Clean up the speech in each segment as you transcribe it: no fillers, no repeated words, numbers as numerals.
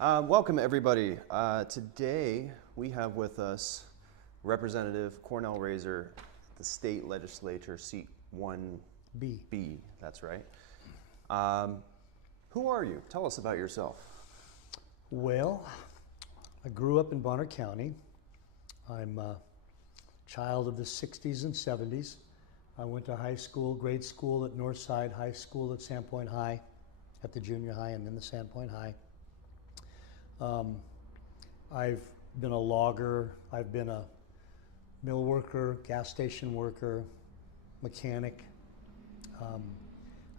Welcome, everybody. Today we have with us Representative Cornel Rasor, the state legislature, seat 1B. That's right. Who are you? Tell us about yourself. Well, I grew up in Bonner County. I'm a child of the 60s and 70s. I went to high school, grade school at Northside, high school at Sandpoint High, at the junior high and then the Sandpoint High. I've been a logger, I've been a mill worker, gas station worker, mechanic.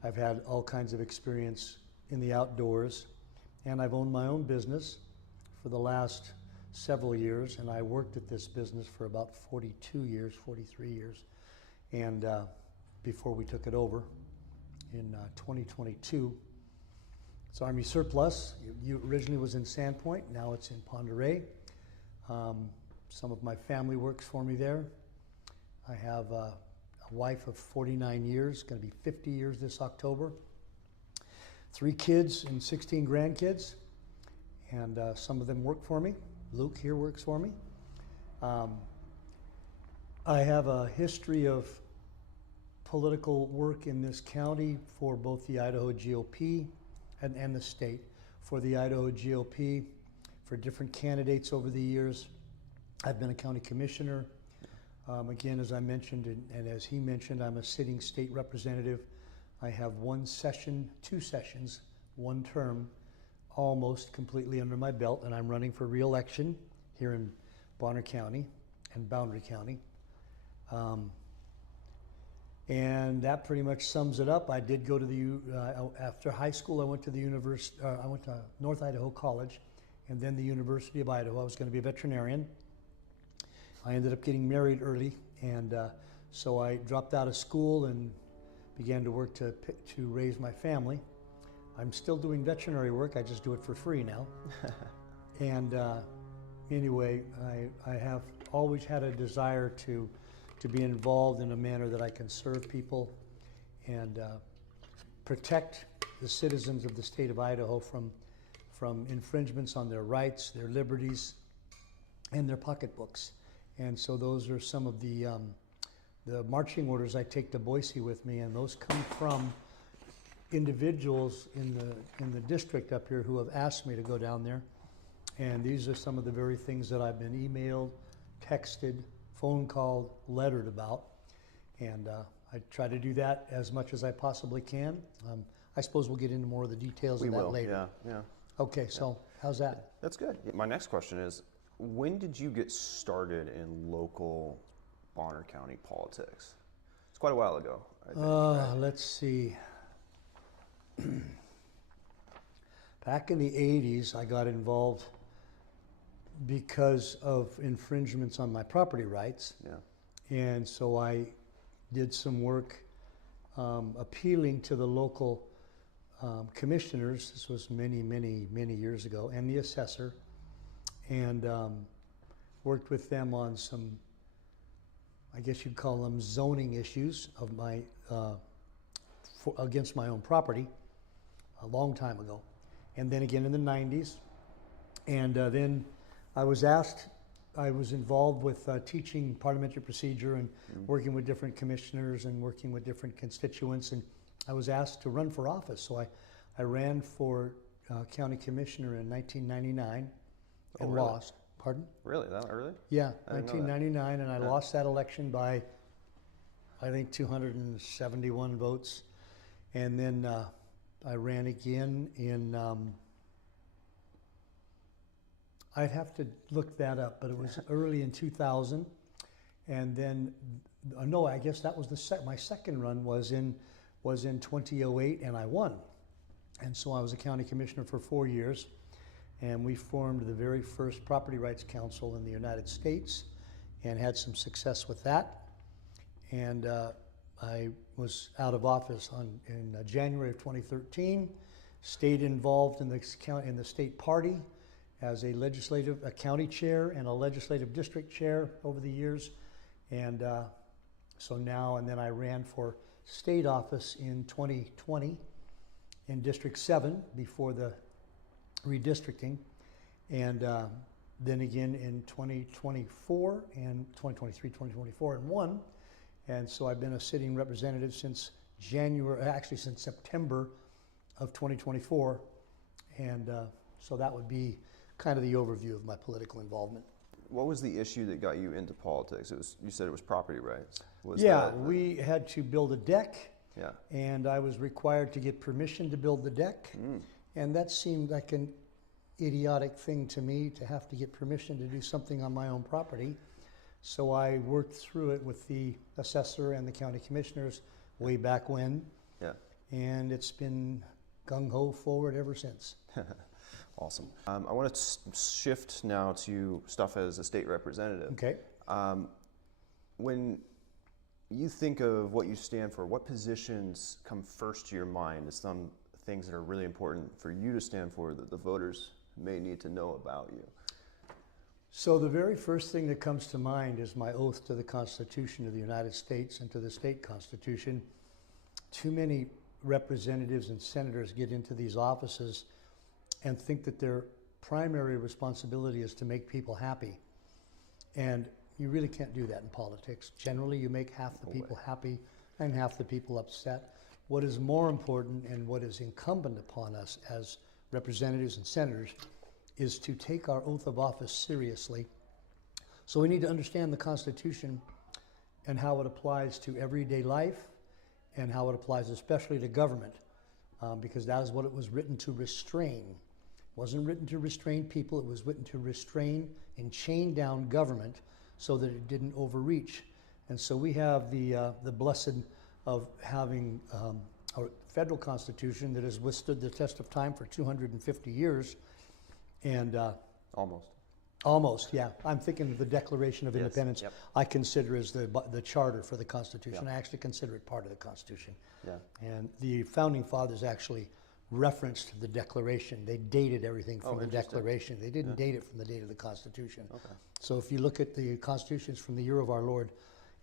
I've had all kinds of experience in the outdoors, and I've owned my own business for the last several years, and I worked at this business for about 42 years, 43 years, and before we took it over in 2022. It's Army surplus. You originally was in Sandpoint, now it's in Ponderay. Some of my family works for me there. I have a wife of 49 years, going to be 50 years this October. 3 kids and 16 grandkids, and some of them work for me. Luke here works for me. I have a history of political work in this county for both the Idaho GOP and the state. For the Idaho GOP, for different candidates over the years. I've been a county commissioner. Again, as I mentioned, and as he mentioned, I'm a sitting state representative. I have 1 session, 2 sessions, 1 term, almost completely under my belt, and I'm running for re-election here in Bonner County and Boundary County. And that pretty much sums it up. I did go to after high school, I went to the university. I went to North Idaho College, and then the University of Idaho. I was going to be a veterinarian. I ended up getting married early, and so I dropped out of school and began to work to raise my family. I'm still doing veterinary work. I just do it for free now. And anyway, I have always had a desire to be involved in a manner that I can serve people and protect the citizens of the state of Idaho from infringements on their rights, their liberties, and their pocketbooks. And so those are some of the marching orders I take to Boise with me, and those come from individuals in the district up here who have asked me to go down there. And these are some of the very things that I've been emailed, texted, phone called, lettered about, and I try to do that as much as I possibly can. I suppose we'll get into more of the details of that later. Yeah. Okay, so how's that? That's good. My next question is, when did you get started in local Bonner County politics? It's quite a while ago, I think. Right? Let's see. Back in the 80s, I got involved because of infringements on my property rights. Yeah. And so I did some work appealing to the local commissioners. This was many, many, many years ago, and the assessor, and worked with them on some, I guess you'd call them zoning issues of my against my own property a long time ago. And then again in the 90s. And then I was involved with teaching parliamentary procedure and working with different commissioners and working with different constituents, and I was asked to run for office. So I ran for county commissioner in 1999 and really? Lost. Pardon? Really? That early? Yeah, 1999, and I lost that election by, I think, 271 votes. And then I ran again in, I'd have to look that up, but it was early in 2000. And then, no, I guess that was my second run was in 2008, and I won. And so I was a county commissioner for 4 years, and we formed the very first property rights council in the United States and had some success with that. And I was out of office in January of 2013, stayed involved in the state party as a county chair and a legislative district chair over the years. And so now, and then I ran for state office in 2020 in District 7 before the redistricting, and then again in 2024 and 2023, 2024, and won. And so I've been a sitting representative since since September of 2024, and so that would be kind of the overview of my political involvement. What was the issue that got you into politics? You said it was property rights. We had to build a deck, and I was required to get permission to build the deck, and that seemed like an idiotic thing to me, to have to get permission to do something on my own property. So I worked through it with the assessor and the county commissioners way back when, and it's been gung-ho forward ever since. Awesome. I want to shift now to stuff as a state representative. Okay. When you think of what you stand for, what positions come first to your mind as some things that are really important for you to stand for that the voters may need to know about you? So the very first thing that comes to mind is my oath to the Constitution of the United States and to the state constitution. Too many representatives and senators get into these offices and think that their primary responsibility is to make people happy. And you really can't do that in politics. Generally, you make half the people happy and half the people upset. What is more important and what is incumbent upon us as representatives and senators is to take our oath of office seriously. So we need to understand the Constitution and how it applies to everyday life and how it applies especially to government, because that is what it was written to restrain. It wasn't written to restrain people, it was written to restrain and chain down government so that it didn't overreach. And so we have the blessed of having a federal constitution that has withstood the test of time for 250 years. And almost, yeah. I'm thinking of the Declaration of Independence. Yep. I consider as the charter for the Constitution. I actually consider it part of the Constitution. Yeah. And the founding fathers actually referenced the Declaration. They dated everything from the Declaration. They didn't date it from the date of the Constitution. Okay. So if you look at the Constitutions from the year of our Lord,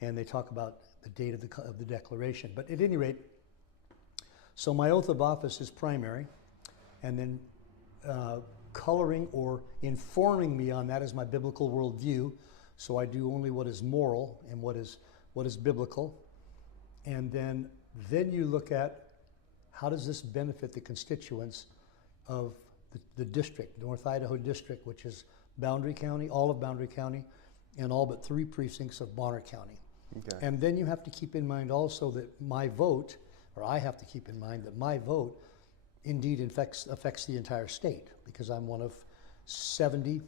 and they talk about the date of the Declaration. But at any rate, so my oath of office is primary, and then coloring or informing me on that is my biblical worldview. So I do only what is moral and what is biblical. And then you look at how does this benefit the constituents of the district, North Idaho District, which is Boundary County, all of Boundary County, and all but 3 precincts of Bonner County. Okay. And then you have to keep in mind also that my vote, or I have to keep in mind that my vote indeed affects the entire state, because I'm one of 70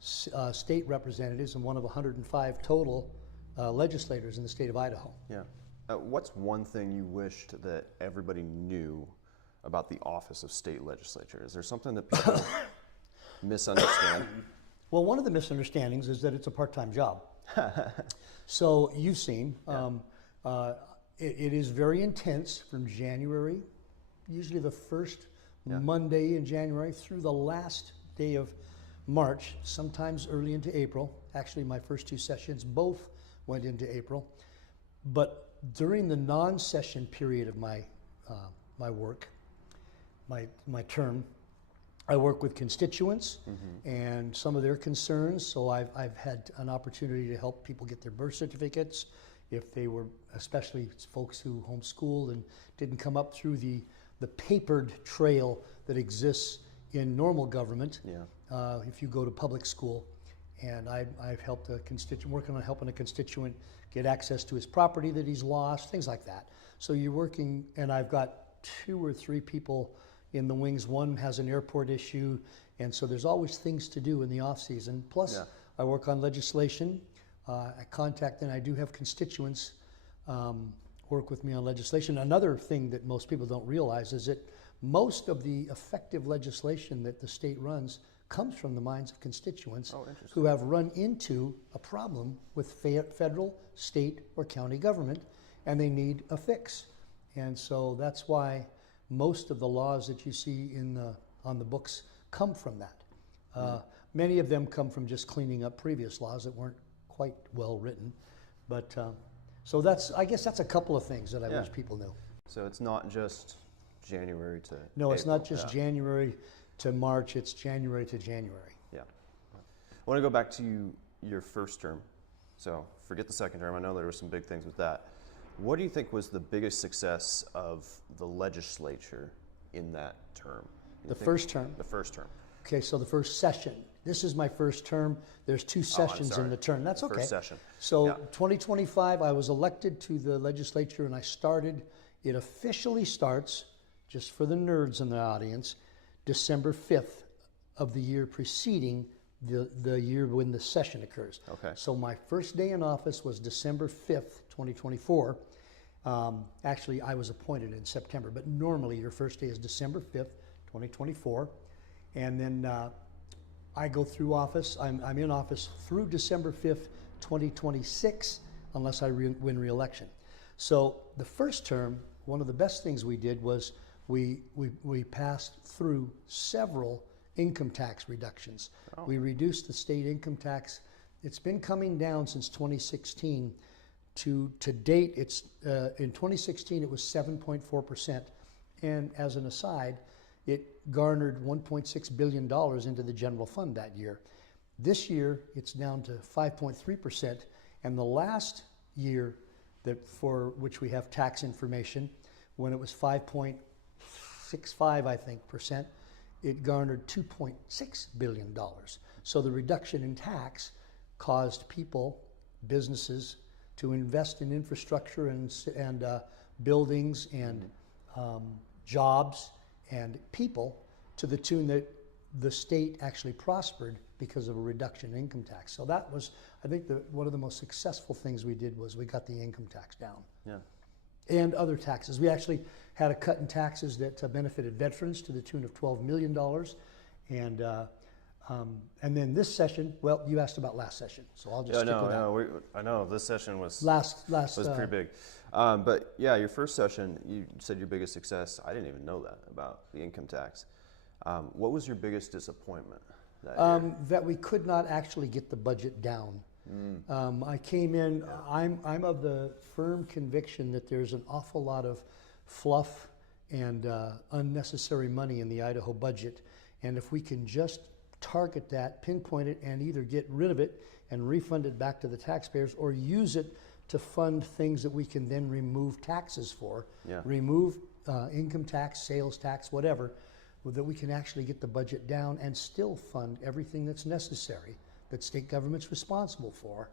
state representatives and one of 105 total legislators in the state of Idaho. Yeah. What's one thing you wished that everybody knew about the office of state legislature? Is there something that people misunderstand? Well, one of the misunderstandings is that it's a part-time job. So you've seen, it is very intense from January, usually the first Monday in January through the last day of March, sometimes early into April. Actually, my first 2 sessions both went into April. But during the non-session period of my work, my term, I work with constituents and some of their concerns. So I've had an opportunity to help people get their birth certificates if they were, especially folks who homeschooled and didn't come up through the papered trail that exists in normal government. Yeah. If you go to public school, and I've helped a constituent, working on helping a constituent get access to his property that he's lost, things like that. So you're working, and I've got 2 or 3 people in the wings. One has an airport issue, and so there's always things to do in the off season. Plus, I work on legislation. I contact, and I do have constituents work with me on legislation. Another thing that most people don't realize is that most of the effective legislation that the state runs comes from the minds of constituents who have run into a problem with federal, state, or county government, and they need a fix. And so that's why most of the laws that you see on the books come from that. Many of them come from just cleaning up previous laws that weren't quite well written. But so I guess that's a couple of things that I wish people knew. So it's not just January to No, it's April. not just January to March, it's January to January. Yeah. I want to go back to your first term. So forget the second term. I know there were some big things with that. What do you think was the biggest success of the legislature in that term? The first term? The first term. Okay, so the first session. This is my first term. There's 2 sessions in the term. That's okay. First session. So Yeah. 2025, I was elected to the legislature and I started, it officially starts, just for the nerds in the audience, December 5th of the year preceding the year when the session occurs. Okay. So my first day in office was December 5th, 2024. Actually, I was appointed in September, but normally your first day is December 5th, 2024. And then I go through office. I'm in office through December 5th, 2026, unless I win re-election. So the first term, one of the best things we did was we passed through several income tax reductions. Oh. We reduced the state income tax. It's been coming down since 2016. To date, it's in 2016 it was 7.4%, and as an aside, it garnered $1.6 billion into the general fund that year. This year, it's down to 5.3%, and the last year that for which we have tax information, when it was 5.65, I think, percent, it garnered $2.6 billion. So the reduction in tax caused people, businesses, to invest in infrastructure and buildings and jobs and people to the tune that the state actually prospered because of a reduction in income tax. So that was, I think, one of the most successful things we did was we got the income tax down. Yeah. And other taxes. We actually had a cut in taxes that benefited veterans to the tune of $12 million. And then this session, well, you asked about last session, so I'll just stick with that. I know this session was last pretty big. But yeah, your first session, you said your biggest success. I didn't even know that about the income tax. What was your biggest disappointment that year? That we could not actually get the budget down. I came in, I'm of the firm conviction that there's an awful lot of fluff and unnecessary money in the Idaho budget. And if we can just target that, pinpoint it, and either get rid of it and refund it back to the taxpayers or use it to fund things that we can then remove taxes for, remove income tax, sales tax, whatever, that we can actually get the budget down and still fund everything that's necessary that state government's responsible for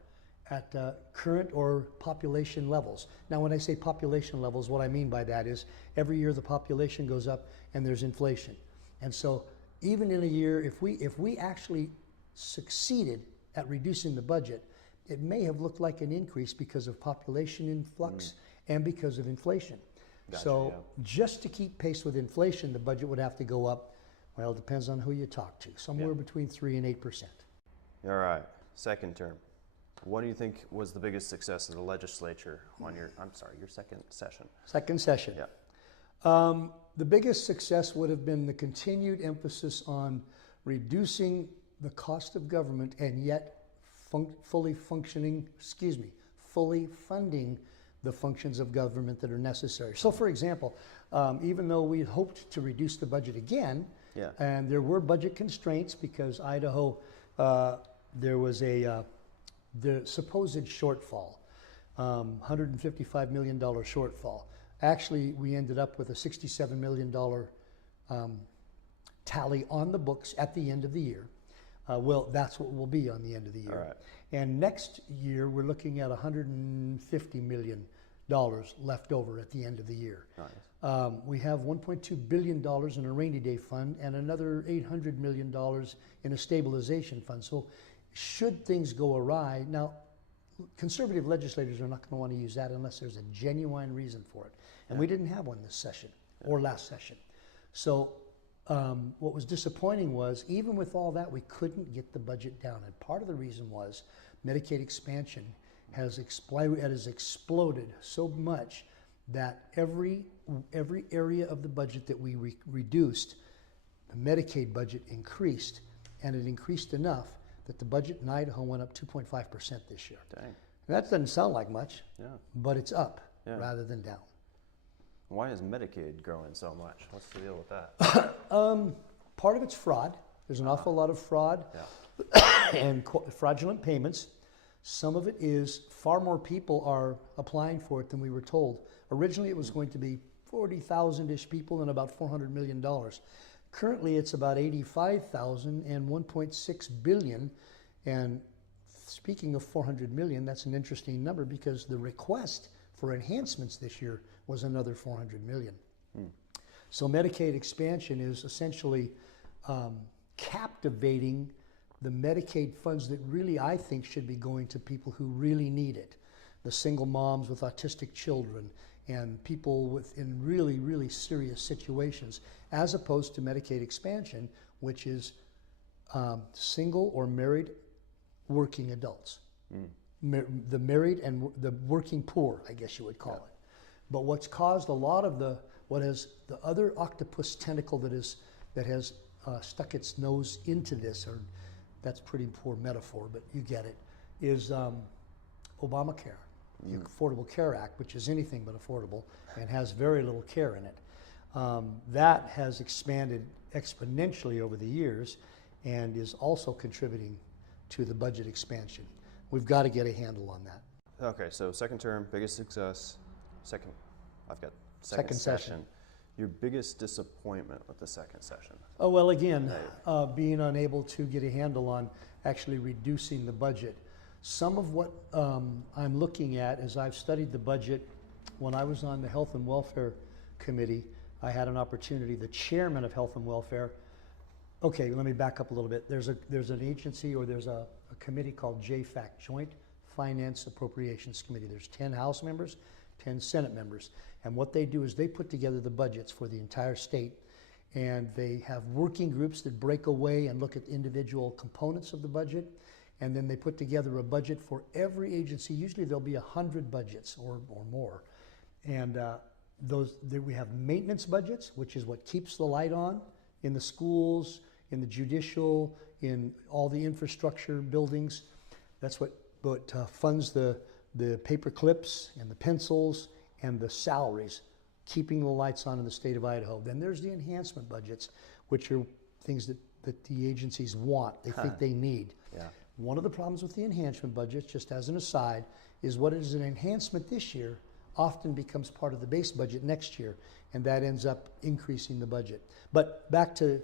at current or population levels. Now, when I say population levels, what I mean by that is every year the population goes up and there's inflation. And so even in a year, if we actually succeeded at reducing the budget, it may have looked like an increase because of population influx and because of inflation. Gotcha, so just to keep pace with inflation, the budget would have to go up, well, it depends on who you talk to, somewhere between 3 and 8%. All right, second term. What do you think was the biggest success of the legislature on your second session? Second session. Yeah. The biggest success would have been the continued emphasis on reducing the cost of government and yet fully funding the functions of government that are necessary. So for example, even though we hoped to reduce the budget again, and there were budget constraints because Idaho, there was the supposed shortfall, $155 million shortfall. Actually, we ended up with a $67 million tally on the books at the end of the year. Well, that's what will be on the end of the year. All right. And next year, we're looking at $150 million left over at the end of the year. Nice. We have $1.2 billion in a rainy day fund and another $800 million in a stabilization fund. So should things go awry, now, conservative legislators are not going to want to use that unless there's a genuine reason for it. And we didn't have one this session or last session. So what was disappointing was even with all that, we couldn't get the budget down. And part of the reason was Medicaid expansion has exploded so much that every area of the budget that we reduced, the Medicaid budget increased, and it increased enough that the budget in Idaho went up 2.5% this year. Dang. That doesn't sound like much, but it's up rather than down. Why is Medicaid growing so much? What's the deal with that? Part of it's fraud. There's an awful lot of fraud and fraudulent payments. Some of it is far more people are applying for it than we were told. Originally, it was going to be 40,000-ish people and about $400 million. Currently, it's about 85,000 and 1.6 billion. And speaking of 400 million, that's an interesting number because the request for enhancements this year was another 400 million. So Medicaid expansion is essentially captivating the Medicaid funds that really I think should be going to people who really need it. The single moms with autistic children and people in really, really serious situations, as opposed to Medicaid expansion, which is single or married working adults. The married and the working poor, I guess you would call it. But what's caused a lot of the other octopus tentacle that has stuck its nose into this, or that's pretty poor metaphor, but you get it, is Obamacare, the Affordable Care Act, which is anything but affordable and has very little care in it. That has expanded exponentially over the years and is also contributing to the budget expansion. We've got to get a handle on that. Okay, so second term, biggest success. Second Second session. Your biggest disappointment with the second session? Oh, well, again, being unable to get a handle on actually reducing the budget. Some of what I'm looking at as I've studied the budget, when I was on the Health and Welfare Committee, I had an opportunity, the chairman of Health and Welfare. Okay, let me back up a little bit. There's an agency, or there's a committee called JFAC, Joint Finance Appropriations Committee. There's 10 House members, 10 Senate members. And what they do is they put together the budgets for the entire state, and they have working groups that break away and look at individual components of the budget, and then they put together a budget for every agency. Usually there'll be 100 budgets or more. And we have maintenance budgets, which is what keeps the light on in the schools, in the judicial, in all the infrastructure buildings. That's what funds the paper clips and the pencils and the salaries, keeping the lights on in the state of Idaho. Then there's the enhancement budgets, which are things that the agencies want, they think they need. Yeah. One of the problems with the enhancement budgets, just as an aside, is what is an enhancement this year often becomes part of the base budget next year, and that ends up increasing the budget. But back to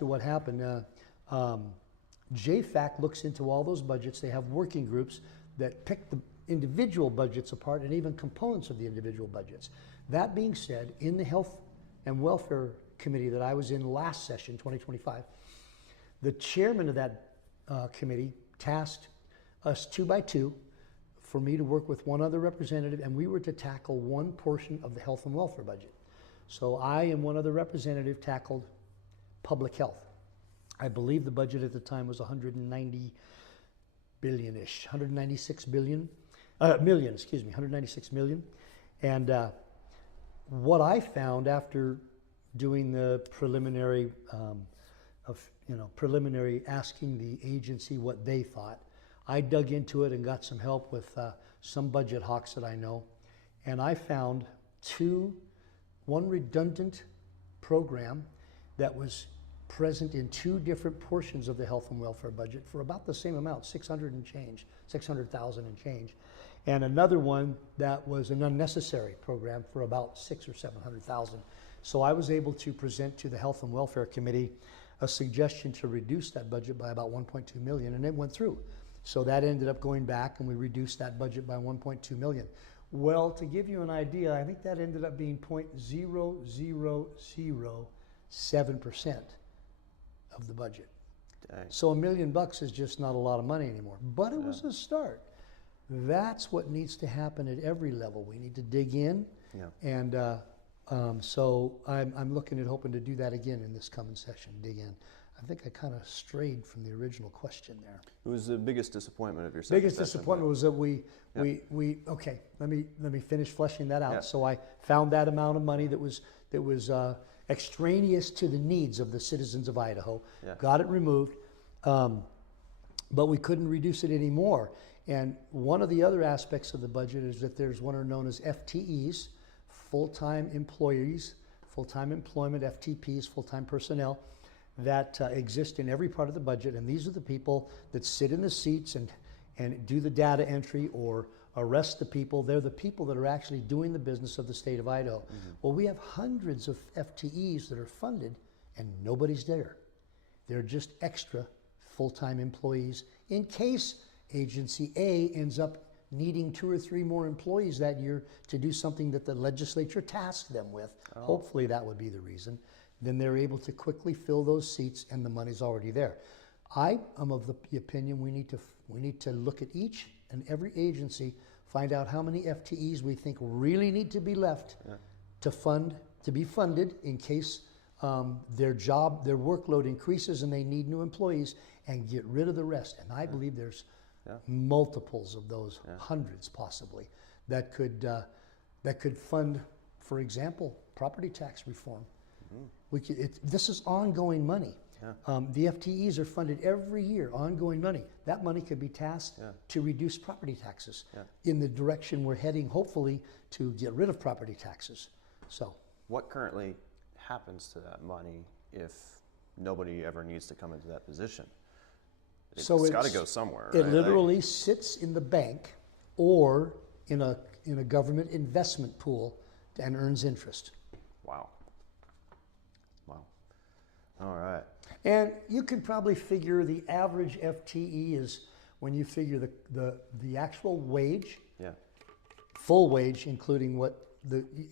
what happened. JFAC looks into all those budgets. They have working groups that pick the individual budgets apart and even components of the individual budgets. That being said, in the Health and Welfare Committee that I was in last session, 2025, the chairman of that committee tasked us 2 by 2 for me to work with one other representative, and we were to tackle one portion of the health and welfare budget. So I and one other representative tackled public health. I believe the budget at the time was 190 billion-ish, 196 million. And what I found after doing the preliminary, preliminary asking the agency what they thought, I dug into it and got some help with some budget hawks that I know, and I found one redundant program that was present in 2 different portions of the health and welfare budget for about the same amount, 600,000 and change, and another one that was an unnecessary program for about 600,000 or 700,000. So I was able to present to the Health and Welfare Committee a suggestion to reduce that budget by about 1.2 million, and it went through. So that ended up going back, and we reduced that budget by 1.2 million. Well, to give you an idea, I think that ended up being 0.0007% of the budget. Dang. So $1 million is just not a lot of money anymore, but it was a start. That's what needs to happen at every level. We need to dig in, and so I'm looking at hoping to do that again in this coming session, dig in. I think I kind of strayed from the original question there. Who was the biggest disappointment of your second Biggest disappointment was that we okay, let me finish fleshing that out. Yeah. So I found that amount of money that was extraneous to the needs of the citizens of Idaho, got it removed, but we couldn't reduce it anymore. And one of the other aspects of the budget is that there's what are known as FTEs, full-time employees, full-time employment, FTPs, full-time personnel. that exist in every part of the budget, and these are the people that sit in the seats and do the data entry or arrest the people. They're the people that are actually doing the business of the state of Idaho. Well, we have hundreds of FTEs that are funded, and nobody's there. They're just extra full-time employees in case Agency A ends up needing 2 or 3 more employees that year to do something that the legislature tasked them with. Hopefully that would be the reason. Then they're able to quickly fill those seats, and the money's already there. I am of the opinion we need to look at each and every agency, find out how many FTEs we think really need to be left to be funded in case their workload increases and they need new employees, and get rid of the rest. And I believe there's multiples of those, hundreds possibly, that could fund, for example, property tax reform. This is ongoing money. The FTEs are funded every year, ongoing money. That money could be tasked to reduce property taxes in the direction we're heading, hopefully, to get rid of property taxes. So, what currently happens to that money if nobody ever needs to come into that position? It's got to go somewhere. It right? literally sits in the bank or in a government investment pool and earns interest. Wow. All right. And you could probably figure the average FTE is, when you figure the actual wage, full wage, including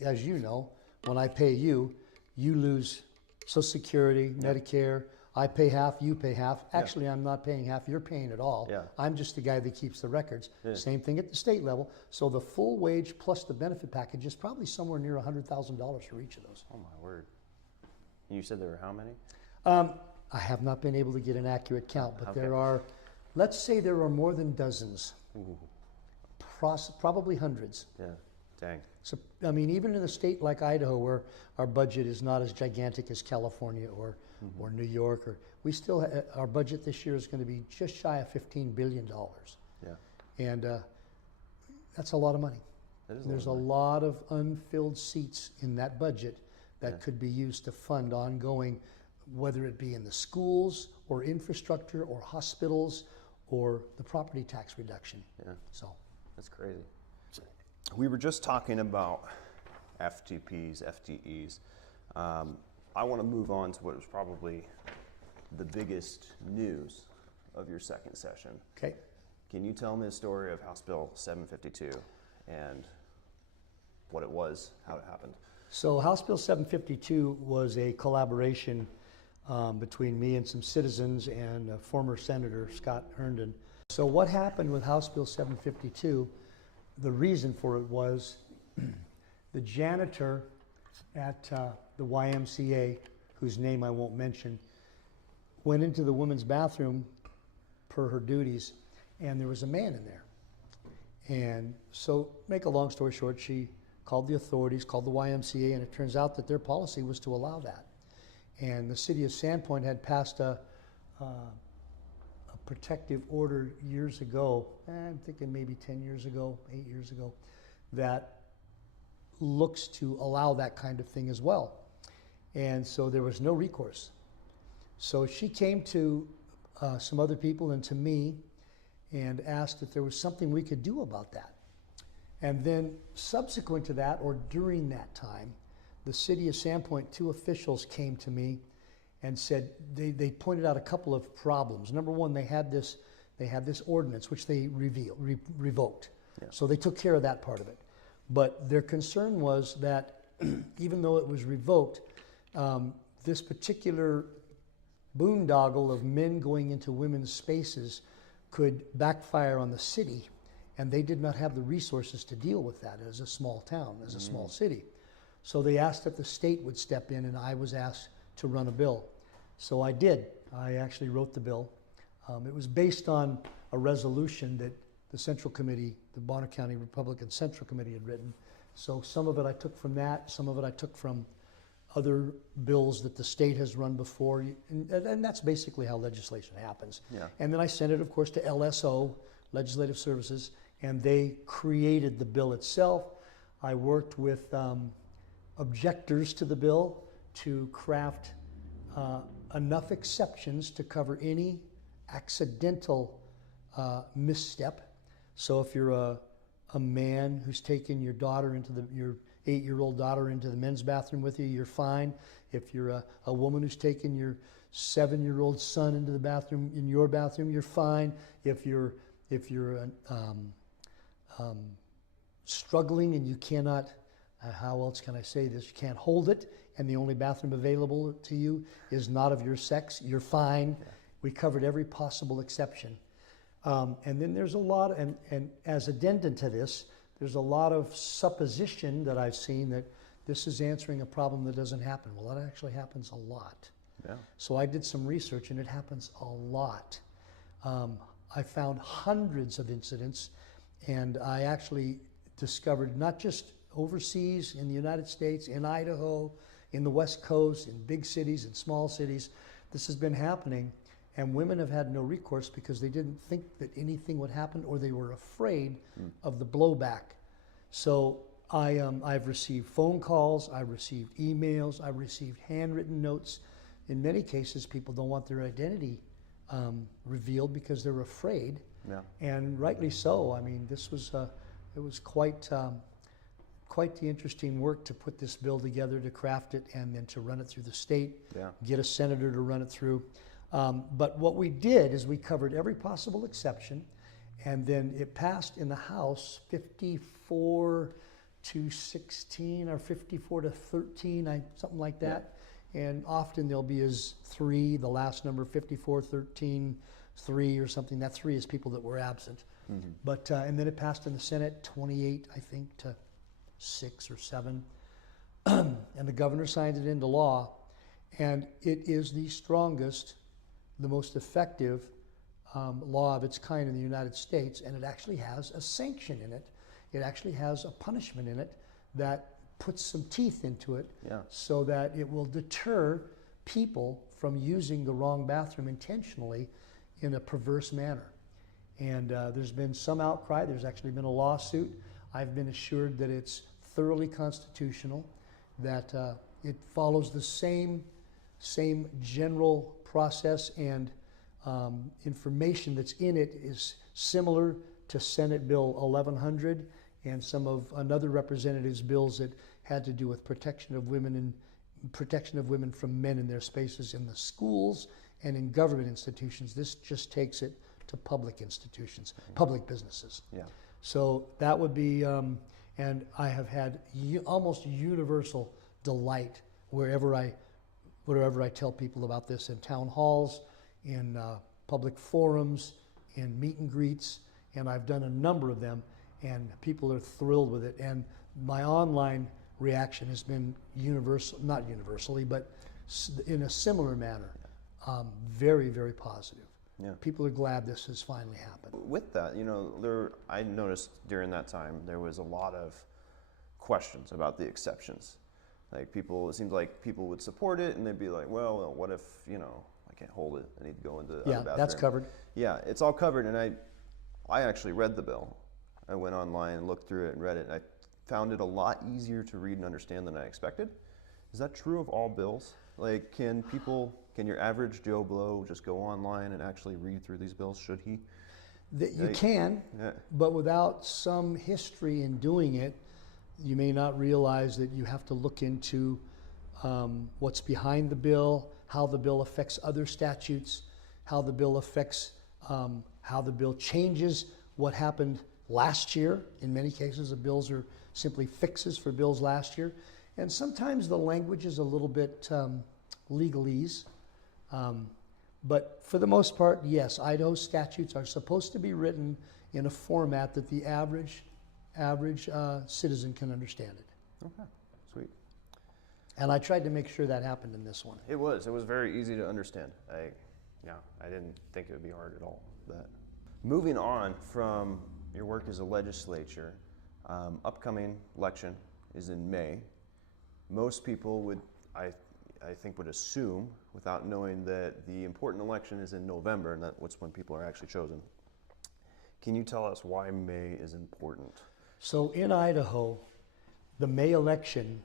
as you know, when I pay you, you lose Social Security, Medicare. I pay half, you pay half. Actually, I'm not paying half, you're paying it all. I'm just the guy that keeps the records. Same thing at the state level. So the full wage plus the benefit package is probably somewhere near $100,000 for each of those. Oh my word. You said there were how many? I have not been able to get an accurate count, but there are, let's say there are more than dozens. Probably hundreds. Yeah, dang. So, I mean, even in a state like Idaho, where our budget is not as gigantic as California or New York, we still our budget this year is going to be just shy of $15 billion. And that's a lot of money. There's a lot of unfilled seats in that budget that could be used to fund ongoing, whether it be in the schools or infrastructure or hospitals or the property tax reduction. So that's crazy. We were just talking about FTPs, FTEs. I want to move on to what was probably the biggest news of your second session. Okay. Can you tell me the story of House Bill 752 and what it was, how it happened? So House Bill 752 was a collaboration between me and some citizens and former Senator Scott Herndon. So what happened with House Bill 752, the reason for it was the janitor at the YMCA, whose name I won't mention, went into the women's bathroom per her duties, and there was a man in there. And so, make a long story short, she called the authorities, called the YMCA, and it turns out that their policy was to allow that. And the city of Sandpoint had passed a protective order years ago, I'm thinking maybe 10 years ago, 8 years ago, that looks to allow that kind of thing as well. And so there was no recourse. So she came to some other people and to me and asked if there was something we could do about that. And then subsequent to that, or during that time, the city of Sandpoint, 2 officials came to me and said, they pointed out a couple of problems. Number one, they had this ordinance, which they revoked. So they took care of that part of it. But their concern was that even though it was revoked, this particular boondoggle of men going into women's spaces could backfire on the city, and they did not have the resources to deal with that as a small town, as a small city. So they asked if the state would step in, and I was asked to run a bill. So I did. I actually wrote the bill. It was based on a resolution that the Central Committee, the Bonner County Republican Central Committee had written. So some of it I took from that, some of it I took from other bills that the state has run before, and that's basically how legislation happens. And then I sent it, of course, to LSO, Legislative Services, and they created the bill itself. I worked with objectors to the bill to craft enough exceptions to cover any accidental misstep. So if you're a man who's taken your daughter your 8-year-old daughter into the men's bathroom with you, you're fine. If you're a woman who's taken your 7-year-old son into the bathroom, in your bathroom, you're fine. If you're struggling and you cannot, how else can I say this? You can't hold it, and the only bathroom available to you is not of your sex, you're fine. Yeah. We covered every possible exception. And then there's a lot, and as addendum to this, there's a lot of supposition that I've seen that this is answering a problem that doesn't happen. Well, that actually happens a lot. Yeah. So I did some research, and it happens a lot. I found hundreds of incidents, and I actually discovered not just overseas in the United States, in Idaho, in the West Coast, in big cities, in small cities, this has been happening, and women have had no recourse because they didn't think that anything would happen, or they were afraid of the blowback. So I've received phone calls, I've received emails, I've received handwritten notes. In many cases, people don't want their identity revealed because they're afraid, yeah. And rightly so. I mean, this was it was quite the interesting work to put this bill together, to craft it, and then to run it through the state, yeah. Get a senator to run it through. But what we did is we covered every possible exception, and then it passed in the House 54 to 16 or 54 to 13, something like that. Yeah. And often there'll be as 3, the last number, 54, 13, 3 or something. That 3 is people that were absent. Mm-hmm. But and then it passed in the Senate 28, I think, to 6 or 7. And the governor signed it into law. And it is the strongest, the most effective law of its kind in the United States. And it actually has a sanction in it. It actually has a punishment in it that puts some teeth into it, yeah. So that it will deter people from using the wrong bathroom intentionally in a perverse manner. And there's been some outcry. There's actually been a lawsuit. I've been assured that it's thoroughly constitutional, that it follows the same general process, and information that's in it is similar to Senate Bill 1100 and some of another representative's bills that had to do with protection of women from men in their spaces in the schools and in government institutions. This just takes it to public institutions, public businesses. Yeah. So that would be, and I have had almost universal delight wherever I tell people about this, in town halls, in public forums, in meet and greets, and I've done a number of them, and people are thrilled with it. And my online reaction has been universal, not universally, but in a similar manner, very, very positive. Yeah. People are glad this has finally happened. With that, I noticed during that time there was a lot of questions about the exceptions. Like it seemed like people would support it, and they'd be like, well, what if, I can't hold it, I need to go into the bathroom. That's covered. Yeah, it's all covered, and I actually read the bill. I went online and looked through it and read it, and I found it a lot easier to read and understand than I expected. Is that true of all bills? Like, can your average Joe Blow just go online and actually read through these bills? Should he? You can, yeah. But without some history in doing it, you may not realize that you have to look into what's behind the bill, how the bill affects other statutes, how the bill affects, how the bill changes what happened last year. In many cases, the bills are simply fixes for bills last year. And sometimes the language is a little bit legalese. But for the most part, yes, Idaho statutes are supposed to be written in a format that the average citizen can understand it. Okay, sweet. And I tried to make sure that happened in this one. It was very easy to understand. I didn't think it would be hard at all. That. Moving on from your work as a legislature, upcoming election is in May. Most people would, I think, would assume, without knowing, that the important election is in November, and that's when people are actually chosen. Can you tell us why May is important? So in Idaho, the May election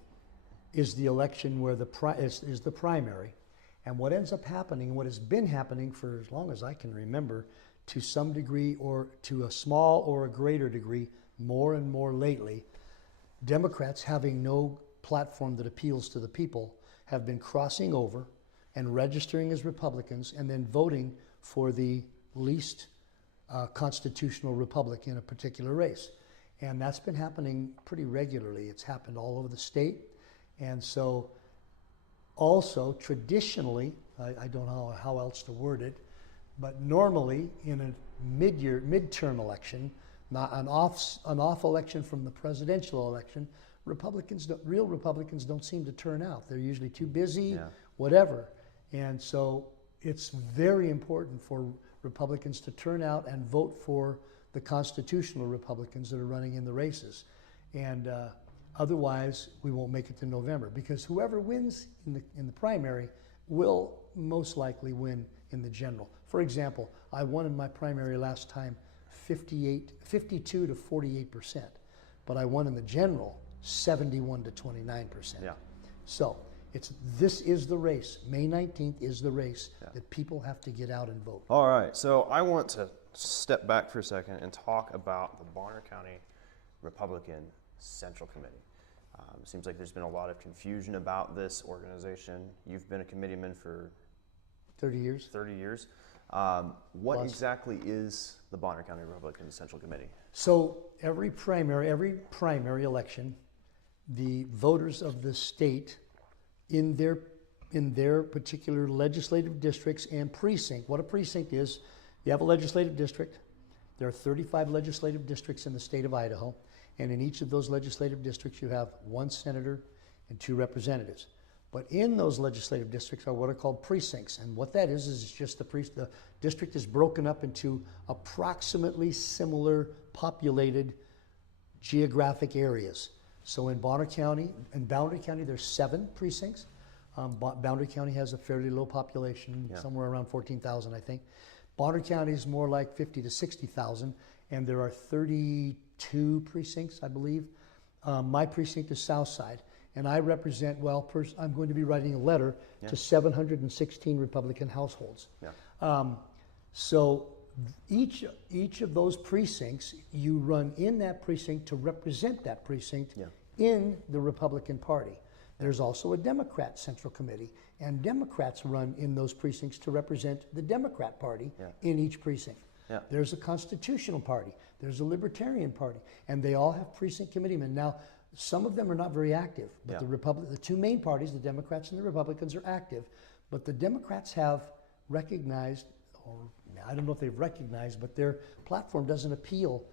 is the election where is the primary, And what ends up happening, what has been happening for as long as I can remember, to some degree or to a small or a greater degree, more and more lately, Democrats having no platform that appeals to the people have been crossing over and registering as Republicans and then voting for the least constitutional republic in a particular race. And that's been happening pretty regularly. It's happened all over the state. And so also traditionally, I don't know how else to word it, but normally in a midterm election, not an off election from the presidential election, real Republicans don't seem to turn out. They're usually too busy, whatever. And so it's very important for Republicans to turn out and vote for the constitutional Republicans that are running in the races. And otherwise, we won't make it to November, because whoever wins in the primary will most likely win in the general. For example, I won in my primary last time 52 to 48%, but I won in the general 71 to 29%. Yeah. So this is the race. May 19th is the race that people have to get out and vote. All right, so I want to step back for a second and talk about the Bonner County Republican Central Committee. Seems like there's been a lot of confusion about this organization. You've been a committeeman for 30 years. 30 years. What exactly is the Bonner County Republican Central Committee? So every primary election, the voters of the state in their particular legislative districts and precinct. What a precinct is, you have a legislative district. There are 35 legislative districts in the state of Idaho, and in each of those legislative districts you have one senator and 2 representatives. But in those legislative districts are what are called precincts, and what that is it's just the district is broken up into approximately similar populated geographic areas. So in Boundary County, there's 7 precincts. Boundary County has a fairly low population, somewhere around 14,000, I think. Boundary County is more like 50 to 60,000, and there are 32 precincts, I believe. My precinct is Southside, and I represent, I'm going to be writing a letter to 716 Republican households. So each of those precincts, you run in that precinct to represent that precinct in the Republican Party. There's also a Democrat Central Committee, and Democrats run in those precincts to represent the Democrat Party in each precinct. There's a Constitutional Party, there's a Libertarian Party, and they all have precinct committeemen. Now, some of them are not very active, but the 2 main parties, the Democrats and the Republicans, are active. But the Democrats have recognized, or I don't know if they've recognized, but their platform doesn't appeal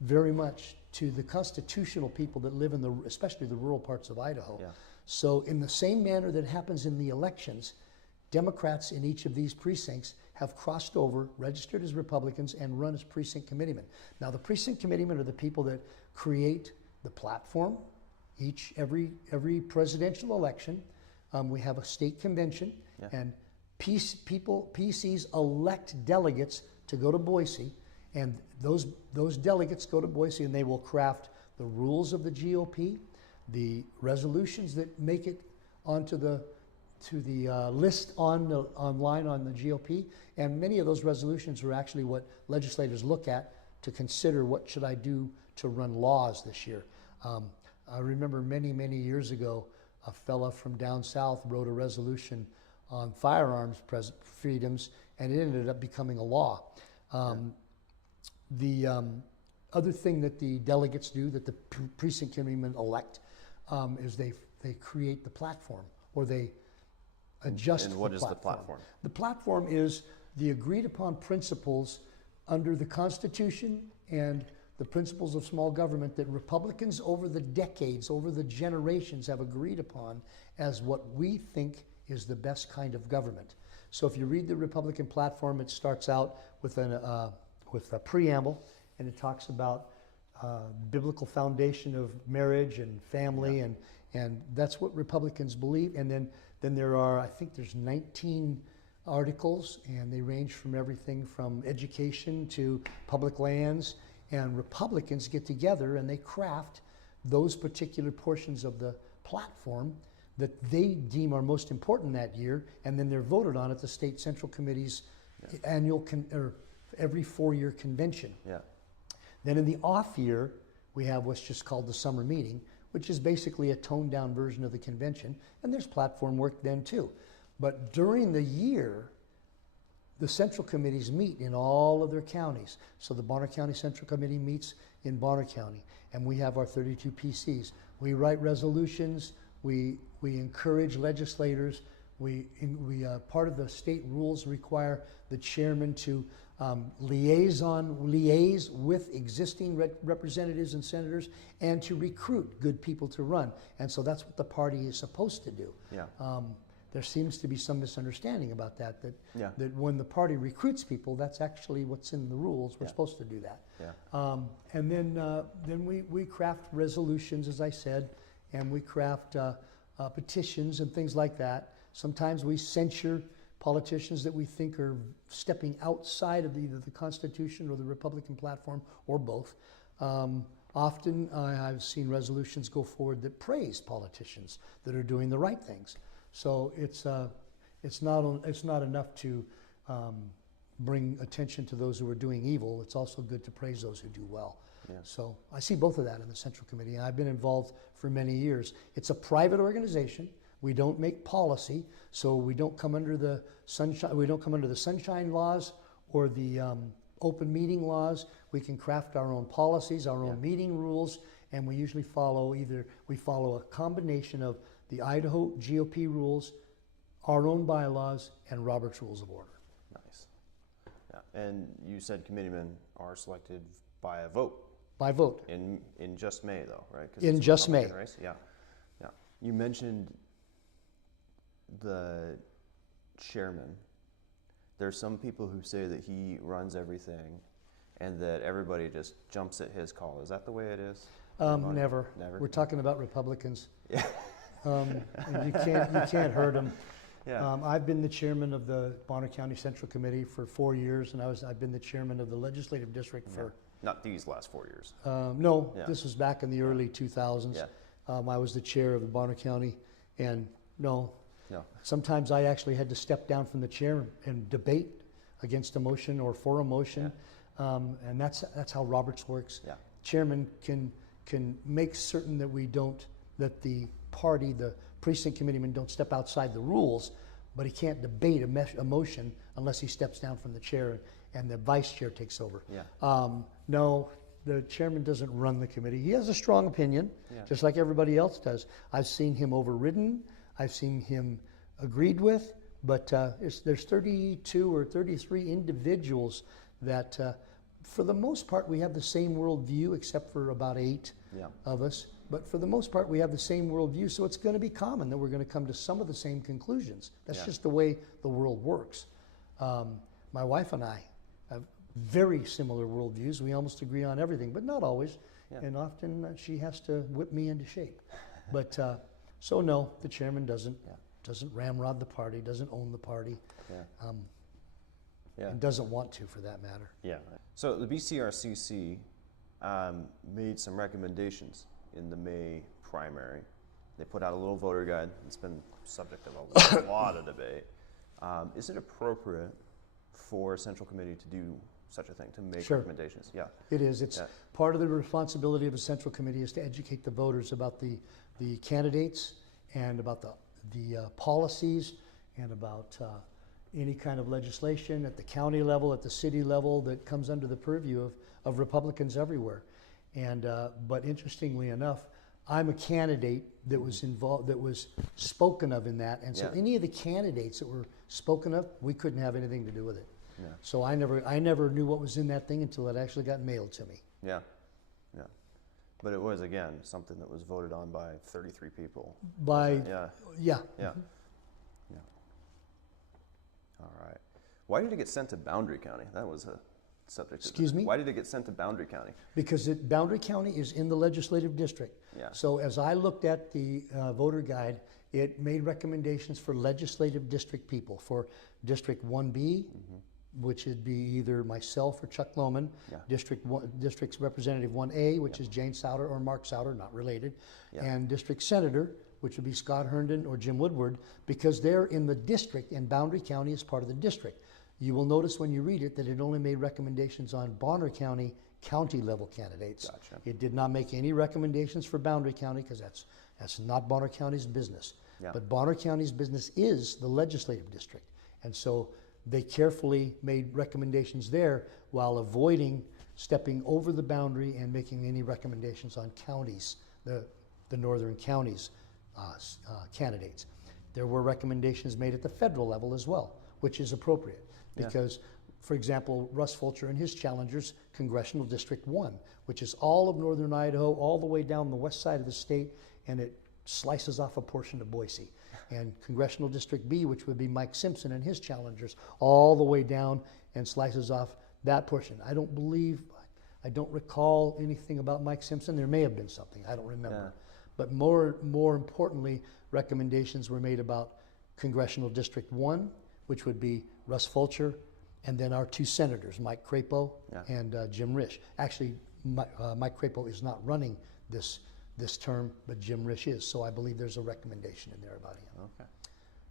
very much to the constitutional people that live in especially the rural parts of Idaho. So in the same manner that happens in the elections, Democrats in each of these precincts have crossed over, registered as Republicans, and run as precinct committeemen. Now, the precinct committeemen are the people that create the platform. Every presidential election, we have a state convention, and PCs elect delegates to go to Boise, and those delegates go to Boise, and they will craft the rules of the GOP, the resolutions that make it onto the list online on the GOP, and many of those resolutions are actually what legislators look at to consider what should I do to run laws this year. I remember many years ago, a fella from down south wrote a resolution on firearms freedoms, and it ended up becoming a law. The other thing that the delegates do, that the precinct committeemen elect, is they create the platform, or they adjust the platform. And what is the platform? The platform is the agreed upon principles under the Constitution and the principles of small government that Republicans over the decades, over the generations, have agreed upon as what we think is the best kind of government. So if you read the Republican platform, it starts out with a preamble, and it talks about biblical foundation of marriage and family, and that's what Republicans believe. And then there are, I think there's 19 articles, and they range from everything from education to public lands. And Republicans get together and they craft those particular portions of the platform that they deem are most important that year, and then they're voted on at the state central committee's annual or every 4-year convention. Yeah. Then in the off year, we have what's just called the summer meeting, which is basically a toned down version of the convention, and there's platform work then too. But during the year, the central committees meet in all of their counties. So the Bonner County Central Committee meets in Bonner County, and we have our 32 PCs. We write resolutions, we encourage legislators, part of the state rules require the chairman to liaise with existing representatives and senators, and to recruit good people to run. And so that's what the party is supposed to do. Yeah. There seems to be some misunderstanding about that Yeah. that when the party recruits people, that's actually what's in the rules. We're supposed to do that. Yeah. And then we craft resolutions, as I said, and we craft petitions and things like that. Sometimes we censure politicians that we think are stepping outside of either the Constitution or the Republican platform, or both. Often I've seen resolutions go forward that praise politicians that are doing the right things. So it's not enough to bring attention to those who are doing evil. It's also good to praise those who do well. Yeah. So I see both of that in the Central Committee, and I've been involved for many years. It's a private organization. We don't make policy, so we don't come under the sunshine. We don't come under the sunshine laws or the open meeting laws. We can craft our own policies, our own meeting rules, and we usually follow a combination of the Idaho GOP rules, our own bylaws, and Robert's Rules of Order. Nice. Yeah. And you said committeemen are selected by a vote. By vote. In just May, though, right? 'Cause In it's a just May. Republican race? Yeah. Yeah. You mentioned the chairman. There's some people who say that he runs everything and that everybody just jumps at his call. Is that the way it is? Never. Never? We're talking about Republicans. Yeah. You can't hurt them. Yeah. I've been the chairman of the Bonner County Central Committee for 4 years, and I've been the chairman of the legislative district for. Not these last 4 years. No, Yeah. this was back in the early 2000s. Yeah. I was the chair of the Bonner County, and no. No. Sometimes I actually had to step down from the chair and debate against a motion or for a motion, and that's how Roberts works. Yeah. Chairman can make certain that the party, the precinct committeemen don't step outside the rules, but he can't debate a motion unless he steps down from the chair and the vice chair takes over. Yeah. No, the chairman doesn't run the committee. He has a strong opinion, Yeah. just like everybody else does. I've seen him overridden. I've seen him agreed with, but there's 32 or 33 individuals that, for the most part, we have the same worldview, except for about 8 of us. But for the most part, we have the same worldview, so it's going to be common that we're going to come to some of the same conclusions. That's just the way the world works. My wife and I have very similar worldviews. We almost agree on everything, but not always. Yeah. And often she has to whip me into shape. But so no, the chairman doesn't ramrod the party, doesn't own the party, and doesn't want to, for that matter. Yeah. So the BCRCC made some recommendations in the May primary. They put out a little voter guide. It's been subject of a lot of debate. Is it appropriate for a central committee to do such a thing, to make recommendations? Yeah. It is. It's part of the responsibility of a central committee is to educate the voters about the candidates and about the policies and about any kind of legislation at the county level, at the city level, that comes under the purview of Republicans everywhere. And but interestingly enough, I'm a candidate that was involved, that was spoken of in that, and so any of the candidates that were spoken of, we couldn't have anything to do with it. Yeah. So I never knew what was in that thing until it actually got mailed to me. Yeah, yeah. But it was, again, something that was voted on by 33 people. Yeah. Yeah. All right. Why did it get sent to Boundary County? That was a subject. Excuse me? Why did it get sent to Boundary County? Because Boundary County is in the legislative district. Yeah. So as I looked at the voter guide, it made recommendations for legislative district people, for District 1B, which would be either myself or Chuck Lohman, District's Representative 1A, which is Jane Souter or Mark Souter, not related, and District Senator, which would be Scott Herndon or Jim Woodward, because they're in the district and Boundary County is part of the district. You will notice when you read it that it only made recommendations on Bonner County level candidates. Gotcha. It did not make any recommendations for Boundary County because that's not Bonner County's business. Yeah. But Bonner County's business is the legislative district. And so they carefully made recommendations there while avoiding stepping over the boundary and making any recommendations on counties, the northern counties candidates. There were recommendations made at the federal level as well, which is appropriate because, for example, Russ Fulcher and his challengers, Congressional District 1, which is all of northern Idaho, all the way down the west side of the state, and it slices off a portion of Boise. And Congressional District B, which would be Mike Simpson and his challengers, all the way down and slices off that portion. I don't recall anything about Mike Simpson. There may have been something, I don't remember. Yeah. But more importantly, recommendations were made about Congressional District 1, which would be Russ Fulcher, and then our two senators, Mike Crapo and Jim Risch. Actually, Mike Crapo is not running this term, but Jim Risch is. So I believe there's a recommendation in there about him. Okay.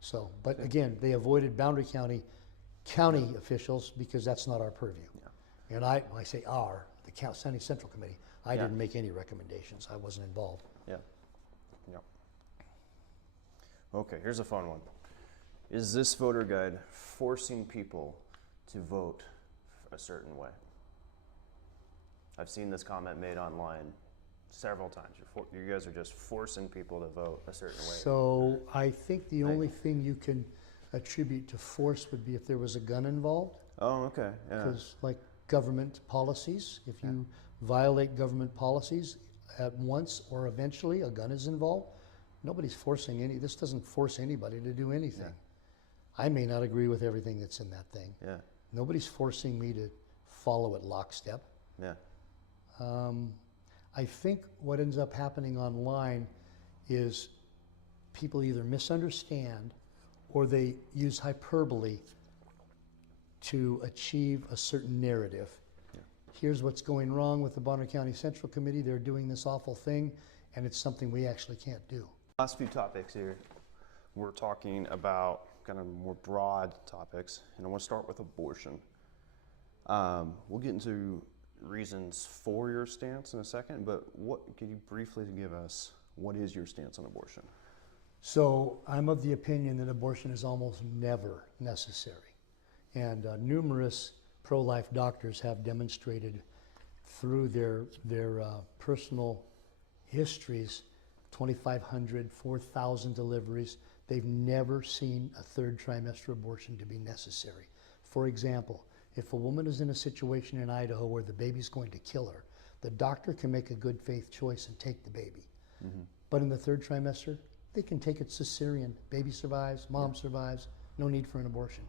So, but again, they avoided Boundary County officials because that's not our purview. Yeah. And I say the County Central Committee, I didn't make any recommendations. I wasn't involved. Yeah. Yeah. Okay, here's a fun one. Is this voter guide forcing people to vote a certain way? I've seen this comment made online several times. You guys are just forcing people to vote a certain way. So I think the only thing you can attribute to force would be if there was a gun involved. Oh, okay. Yeah. Because like government policies, if you violate government policies at once or eventually a gun is involved, nobody's forcing this doesn't force anybody to do anything. Yeah. I may not agree with everything that's in that thing. Yeah. Nobody's forcing me to follow it lockstep. Yeah. I think what ends up happening online is people either misunderstand or they use hyperbole to achieve a certain narrative. Yeah. Here's what's going wrong with the Bonner County Central Committee. They're doing this awful thing, and it's something we actually can't do. Last few topics here, we're talking about kind of more broad topics, and I want to start with abortion. We'll get into reasons for your stance in a second, but can you briefly give us what is your stance on abortion? So I'm of the opinion that abortion is almost never necessary. And numerous pro-life doctors have demonstrated through their personal histories, 2,500, 4,000 deliveries, they've never seen a third trimester abortion to be necessary. For example, if a woman is in a situation in Idaho where the baby's going to kill her, the doctor can make a good faith choice and take the baby. Mm-hmm. But in the third trimester, they can take it cesarean. Baby survives, mom survives, no need for an abortion.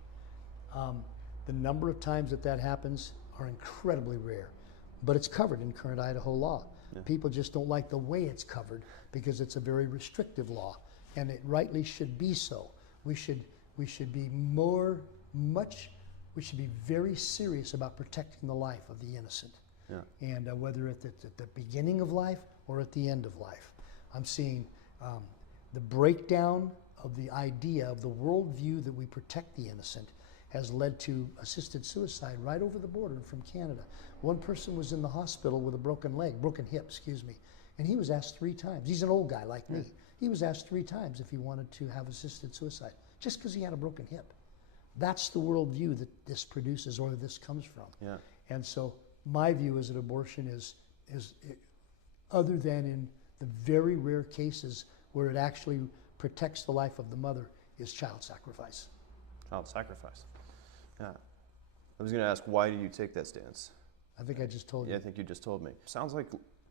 The number of times that happens are incredibly rare, but it's covered in current Idaho law. Yeah. People just don't like the way it's covered because it's a very restrictive law, and it rightly should be so. We should be we should be very serious about protecting the life of the innocent. Yeah. And whether it's at the beginning of life or at the end of life. I'm seeing the breakdown of the idea of the worldview that we protect the innocent has led to assisted suicide right over the border from Canada. One person was in the hospital with a broken hip, and he was asked 3 times. He's an old guy like me. He was asked 3 times if he wanted to have assisted suicide, just because he had a broken hip. That's the worldview that this produces or this comes from. Yeah. And so my view is that abortion is other than in the very rare cases where it actually protects the life of the mother, is child sacrifice. Child sacrifice. Yeah. I was going to ask, why do you take that stance? I think I just told you. Yeah, I think you just told me. Sounds like,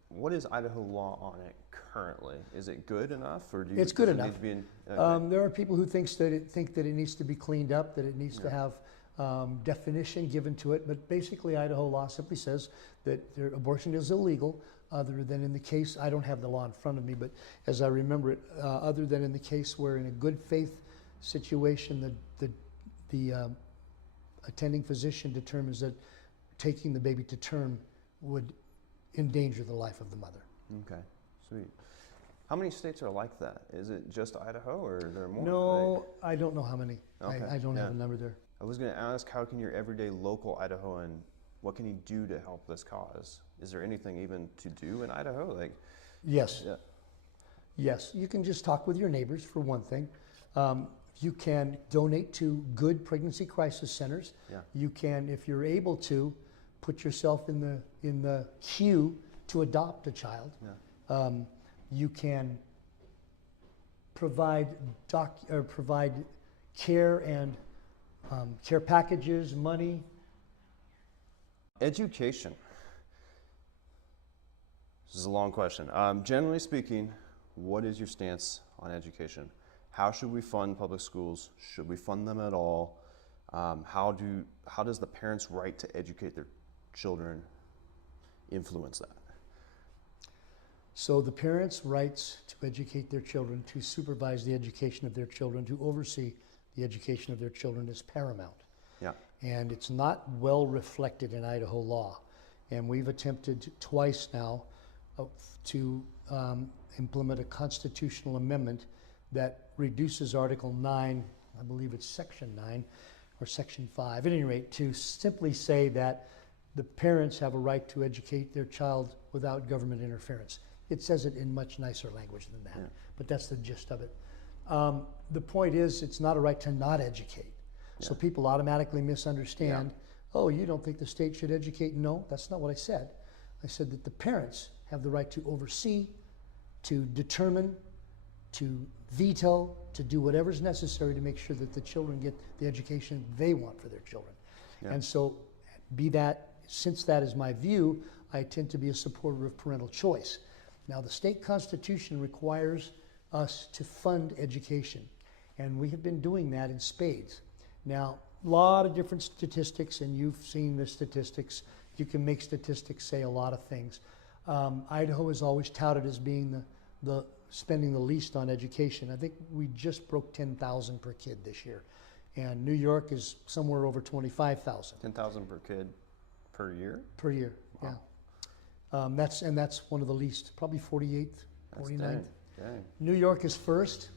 what is Idaho law on it currently? Is it good enough, or do you? It's good enough. Need to be okay. There are people who think that it needs to be cleaned up, that it needs to have definition given to it. But basically, Idaho law simply says that abortion is illegal, other than in the case, I don't have the law in front of me, but as I remember it, other than in the case where in a good faith situation, the attending physician determines that taking the baby to term would endanger the life of the mother. Okay, sweet. How many states are like that? Is it just Idaho, or are there more? No, I don't know how many. Okay, I don't yeah. have a number there. I was going to ask, how can your everyday local Idahoan, what can he do to help this cause? Is there anything even to do in Idaho? Like, Yes. yeah, Yes, you can just talk with your neighbors for one thing. You can donate to good pregnancy crisis centers. yeah, You can, if you're able to, put yourself in the queue to adopt a child. yeah, You can provide provide care and care packages, money. Education. This is a long question. Generally speaking, what is your stance on education? How should we fund public schools? Should we fund them at all? How does the parents' right to educate their children influence that? So the parents' rights to educate their children, to supervise the education of their children, to oversee the education of their children is paramount. Yeah, And it's not well reflected in Idaho law. And we've attempted twice now to implement a constitutional amendment that reduces Article 9, I believe it's Section 9 or Section 5, at any rate, to simply say that the parents have a right to educate their child without government interference. It says it in much nicer language than that, yeah, but that's the gist of it. The point is, it's not a right to not educate. So Yeah. people automatically misunderstand, oh, you don't think the state should educate? No, that's not what I said. I said that the parents have the right to oversee, to determine, to veto, to do whatever's necessary to make sure that the children get the education they want for their children. Yeah. And so, since that is my view, I tend to be a supporter of parental choice. Now, the state constitution requires us to fund education, and we have been doing that in spades. Now, a lot of different statistics, and you've seen the statistics. You can make statistics say a lot of things. Idaho is always touted as being the spending the least on education. I think we just broke 10,000 per kid this year, and New York is somewhere over 25,000 10,000 per kid per year. per year. Wow. Yeah, that's one of the least, probably 48th, That's 49th. dang. New York is first.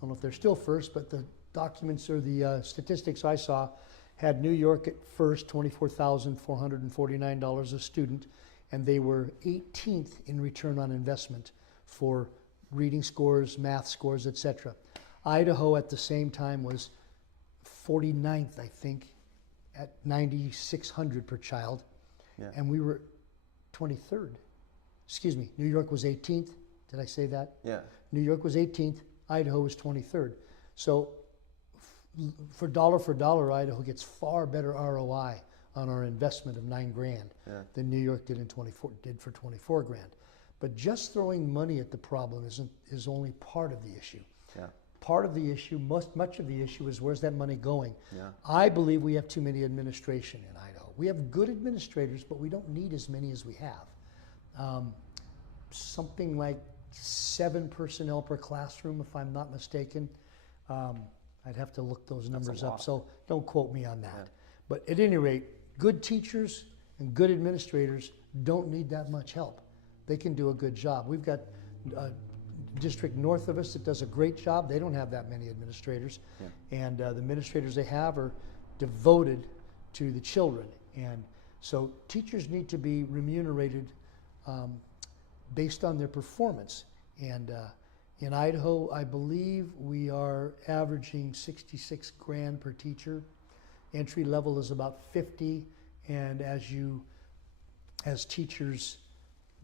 Don't know if they're still first, but the documents or the statistics I saw had New York at first, $24,449 a student, and they were 18th in return on investment for reading scores, math scores, etc. Idaho at the same time was 49th, I think, at 9,600 per child, Yeah. and we were 23rd. Excuse me, New York was 18th. Did I say that? Yeah. New York was 18th, Idaho was 23rd. So for dollar, Idaho gets far better ROI on our investment of $9,000 Yeah. than New York did for 24 grand. But just throwing money at the problem is only part of the issue. Yeah. Part of the issue, much of the issue is where's that money going? Yeah. I believe we have too many administration in Idaho. We have good administrators, but we don't need as many as we have. Something like 7 personnel per classroom, if I'm not mistaken. I'd have to look those numbers up, lot. so don't quote me on that. Yeah. But at any rate, good teachers and good administrators don't need that much help. They can do a good job. We've got a district north of us that does a great job. They don't have that many administrators. Yeah. And the administrators they have are devoted to the children. And so teachers need to be remunerated based on their performance. And in Idaho, I believe we are averaging 66 grand per teacher. Entry level is about 50, and as teachers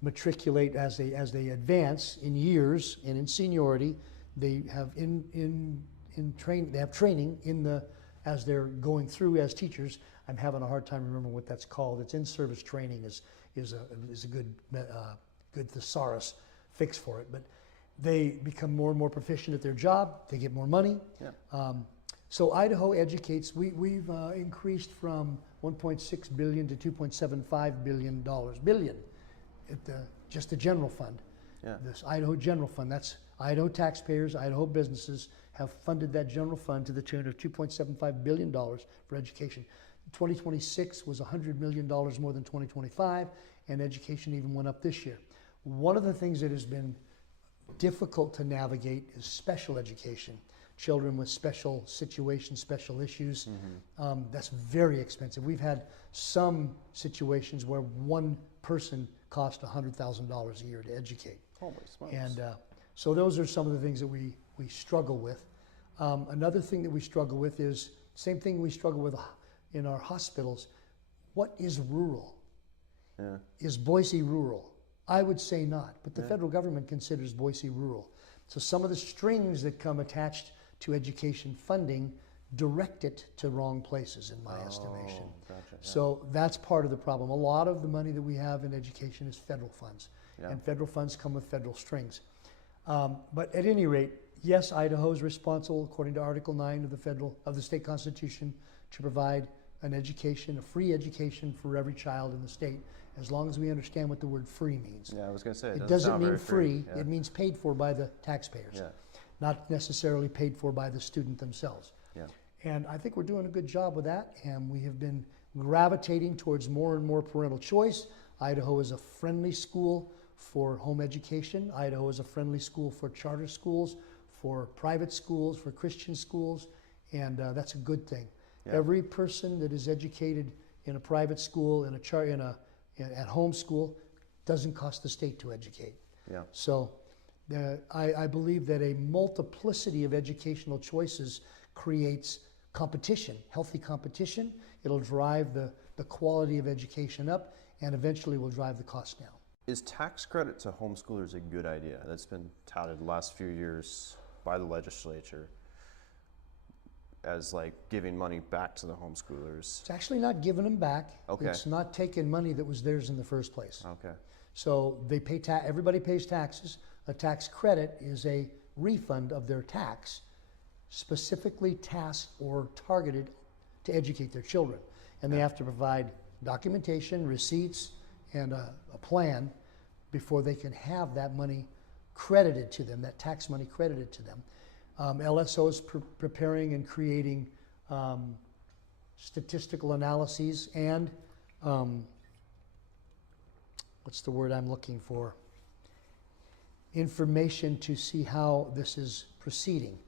matriculate, as they advance in years and in seniority, they have they have training as they're going through as teachers. I'm having a hard time remembering what that's called. It's in-service training is a good thesaurus fix for it, but they become more and more proficient at their job. They get more money. Yeah. So Idaho educates. We've increased from 1.6 billion to 2.75 billion dollars. At just the general fund. Yeah. This Idaho general fund. That's Idaho taxpayers, Idaho businesses have funded that general fund to the tune of $2.75 billion for education. 2026 was $100 million more than 2025, and education even went up this year. One of the things that has been difficult to navigate is special education. Children with special situations, special issues. That's very expensive. We've had some situations where one person cost $100,000 a year to educate. Holy smokes. And so those are some of the things that we struggle with. Another thing that we struggle with is same thing we struggle with in our hospitals. What is rural? Yeah. Is Boise rural? I would say not, but the federal government considers Boise rural. So some of the strings that come attached to education funding direct it to wrong places, in my estimation. Gotcha, yeah. So that's part of the problem. A lot of the money that we have in education is federal funds, and federal funds come with federal strings. But at any rate, yes, Idaho is responsible, according to Article 9 of the state constitution, to provide an education, a free education for every child in the state, as long as we understand what the word free means. Yeah, I was going to say, It doesn't mean free, Yeah. it means paid for by the taxpayers, not necessarily paid for by the student themselves. Yeah. And I think we're doing a good job with that, and we have been gravitating towards more and more parental choice. Idaho is a friendly school for home education. Idaho is a friendly school for charter schools, for private schools, for Christian schools, and that's a good thing. Yeah. Every person that is educated in a private school, at home school, doesn't cost the state to educate. Yeah. So I believe that a multiplicity of educational choices creates competition, healthy competition. It'll drive the quality of education up, and eventually will drive the cost down. Is tax credit to homeschoolers a good idea? That's been touted the last few years by the legislature as like giving money back to the homeschoolers. It's actually not giving them back. Okay. It's not taking money that was theirs in the first place. Okay. So they pay everybody pays taxes. A tax credit is a refund of their tax, specifically tasked or targeted to educate their children. And they have to provide documentation, receipts, and a plan before they can have that money credited to them, that tax money credited to them. LSO is preparing and creating statistical analyses and what's the word I'm looking for? Information to see how this is proceeding.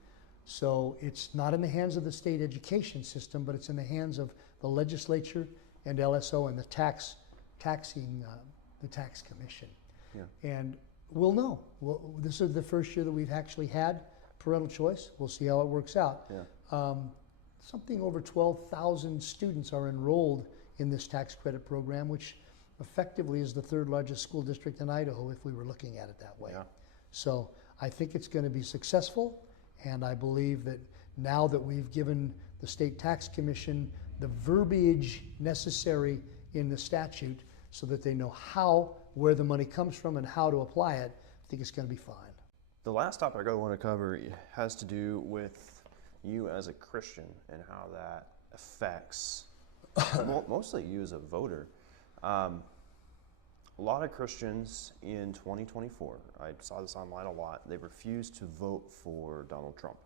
So it's not in the hands of the state education system, but it's in the hands of the legislature and LSO and the tax commission. Yeah. And we'll know. This is the first year that we've actually had parental choice. We'll see how it works out. Yeah. Something over 12,000 students are enrolled in this tax credit program, which effectively is the third largest school district in Idaho if we were looking at it that way. Yeah. So I think it's going to be successful, and I believe that now that we've given the State Tax Commission the verbiage necessary in the statute so that they know where the money comes from and how to apply it, I think it's going to be fine. The last topic I want to cover has to do with you as a Christian and how that affects mostly you as a voter. A lot of Christians in 2024, I saw this online a lot, they refused to vote for Donald Trump